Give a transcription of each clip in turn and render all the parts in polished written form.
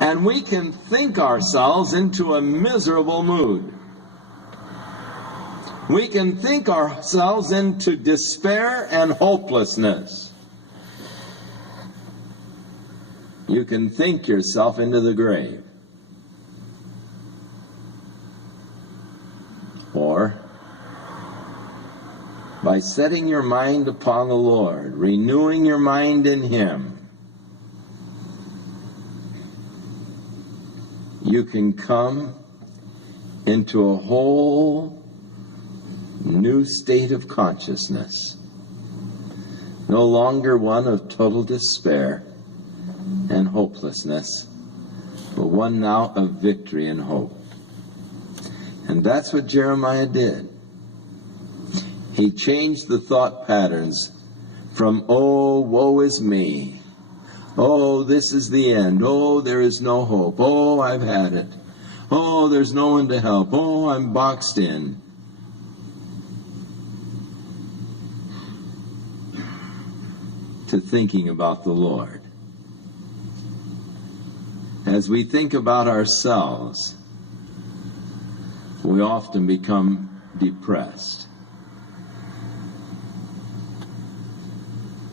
And we can think ourselves into a miserable mood. We can think ourselves into despair and hopelessness. You can think yourself into the grave. Or, by setting your mind upon the Lord, renewing your mind in Him, you can come into a whole new state of consciousness. No longer one of total despair and hopelessness, but one now of victory and hope. And that's what Jeremiah did. He changed the thought patterns from, oh, woe is me. Oh, this is the end. Oh, there is no hope. Oh, I've had it. Oh, there's no one to help. Oh, I'm boxed in. To thinking about the Lord. As we think about ourselves, we often become depressed.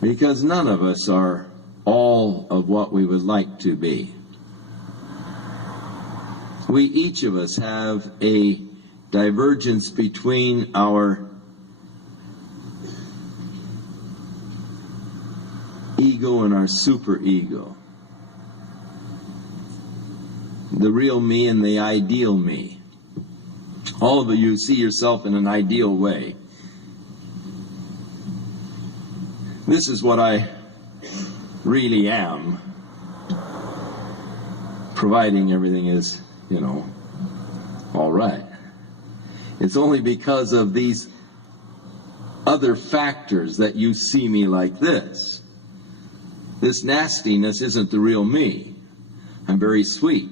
Because none of us are all of what we would like to be. We, each of us, have a divergence between our ego and our superego. The real me and the ideal me. All of you see yourself in an ideal way. This is what I really am, providing everything is, all right. It's only because of these other factors that you see me like this. This nastiness isn't the real me. I'm very sweet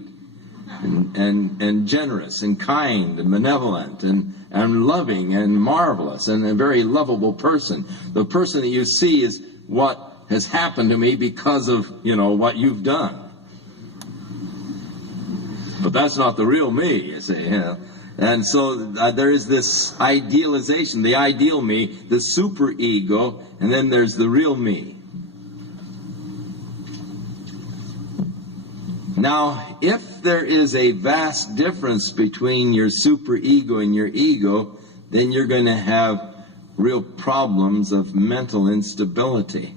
and generous and kind and benevolent and loving and marvelous and a very lovable person. The person that you see is what has happened to me because of, what you've done. But that's not the real me, you see. And so there is this idealization, the ideal me, the superego, and then there's the real me. Now, if there is a vast difference between your superego and your ego, then you're going to have real problems of mental instability.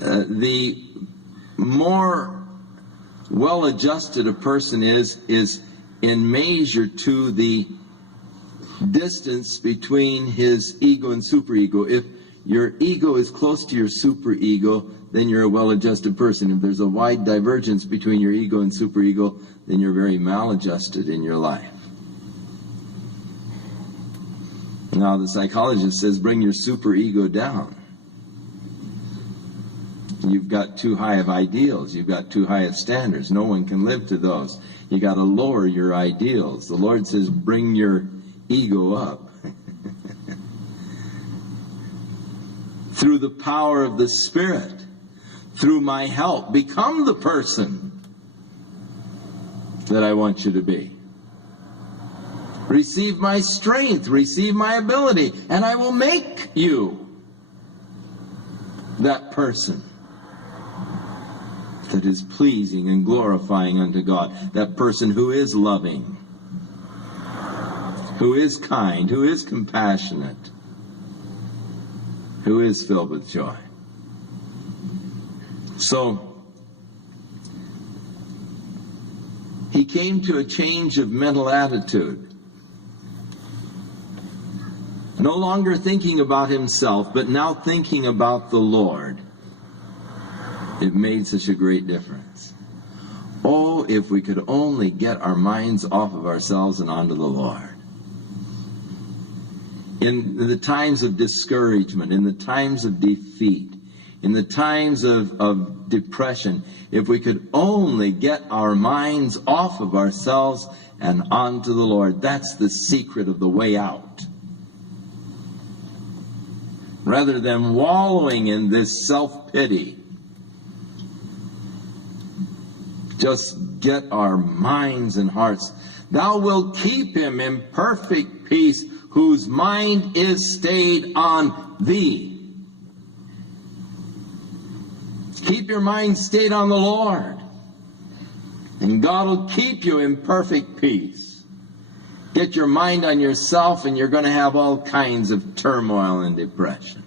The more well-adjusted a person is in measure to the distance between his ego and superego. If your ego is close to your superego, then you're a well-adjusted person. If there's a wide divergence between your ego and superego, then you're very maladjusted in your life. Now, the psychologist says bring your superego down. You've got too high of ideals. You've got too high of standards. No one can live to those. You got to lower your ideals. The Lord says bring your ego up. Through the power of the Spirit, through my help, become the person that I want you to be. Receive my strength, receive my ability, and I will make you that person that is pleasing and glorifying unto God. That person who is loving, who is kind, who is compassionate, who is filled with joy. So, he came to a change of mental attitude. No longer thinking about himself, but now thinking about the Lord. It made such a great difference. Oh, if we could only get our minds off of ourselves and onto the Lord. In the times of discouragement, in the times of defeat, in the times of depression, if we could only get our minds off of ourselves and onto the Lord, that's the secret of the way out. Rather than wallowing in this self-pity, just get our minds and hearts. Thou wilt keep him in perfect peace, whose mind is stayed on thee. Keep your mind stayed on the Lord, and God will keep you in perfect peace. Get your mind on yourself, and you're going to have all kinds of turmoil and depression.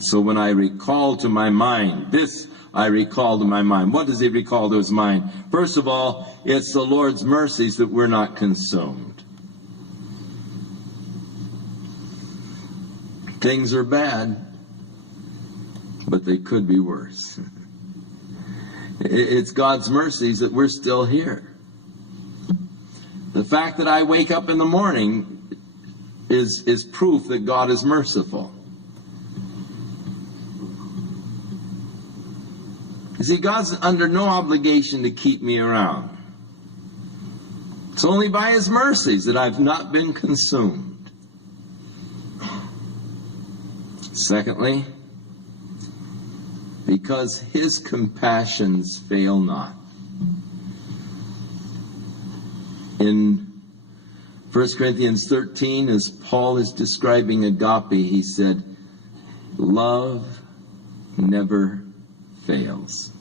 So when I recall to my mind, this I recall to my mind. What does he recall to his mind? First of all, it's the Lord's mercies that we're not consumed. Things are bad, but they could be worse. It's God's mercies that we're still here. The fact that I wake up in the morning is proof that God is merciful. You see, God's under no obligation to keep me around. It's only by his mercies that I've not been consumed. Secondly, because his compassions fail not. In 1 Corinthians 13, as Paul is describing agape, he said, love never fails.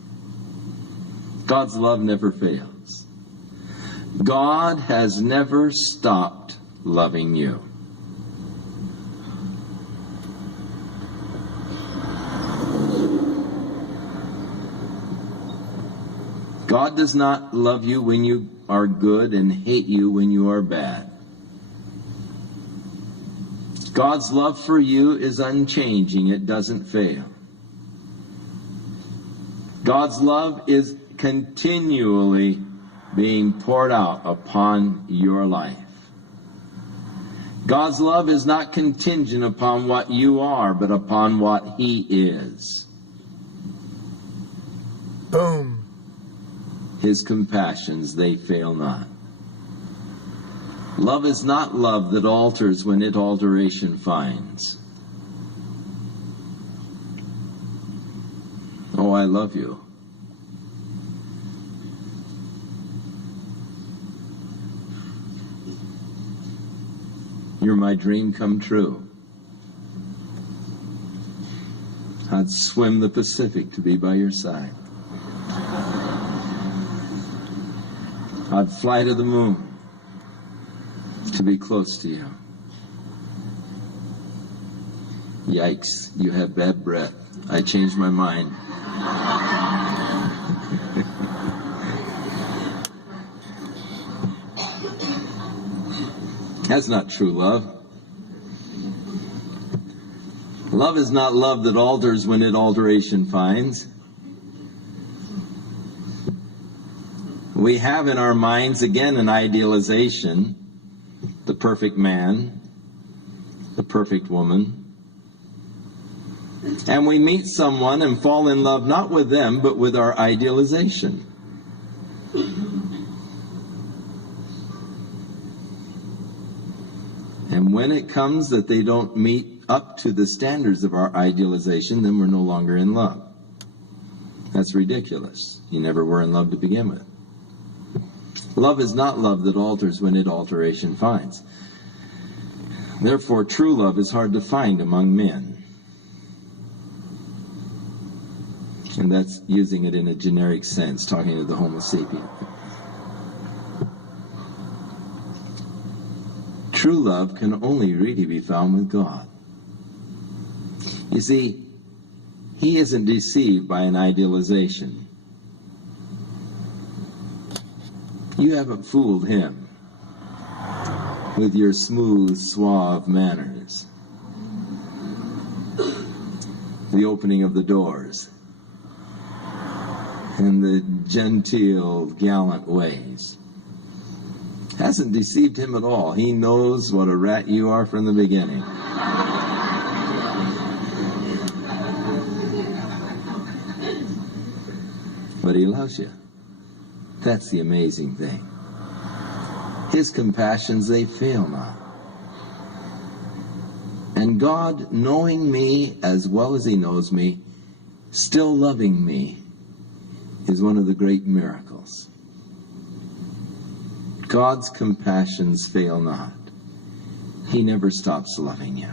God's love never fails. God has never stopped loving you. God does not love you when you are good and hate you when you are bad. God's love for you is unchanging. It doesn't fail. God's love is continually being poured out upon your life. God's love is not contingent upon what you are, but upon what he is. Boom. His compassions, they fail not. Love is not love that alters when it alteration finds. Oh, I love you. You're my dream come true. I'd swim the Pacific to be by your side. I'd fly to the moon to be close to you. Yikes, you have bad breath. I changed my mind. That's not true love. Love is not love that alters when it alteration finds. We have in our minds, again, an idealization, the perfect man, the perfect woman. And we meet someone and fall in love not with them, but with our idealization. And when it comes that they don't meet up to the standards of our idealization, then we're no longer in love. That's ridiculous. You never were in love to begin with. Love is not love that alters when it alteration finds. Therefore, true love is hard to find among men. And that's using it in a generic sense, talking to the Homo sapien. True love can only really be found with God. You see, he isn't deceived by an idealization. You haven't fooled him with your smooth, suave manners, the opening of the doors, and the genteel, gallant ways. Hasn't deceived him at all. He knows what a rat you are from the beginning. But he loves you. That's the amazing thing. His compassions, they fail not. And God, knowing me as well as he knows me, still loving me, is one of the great miracles. God's compassions fail not. He never stops loving you.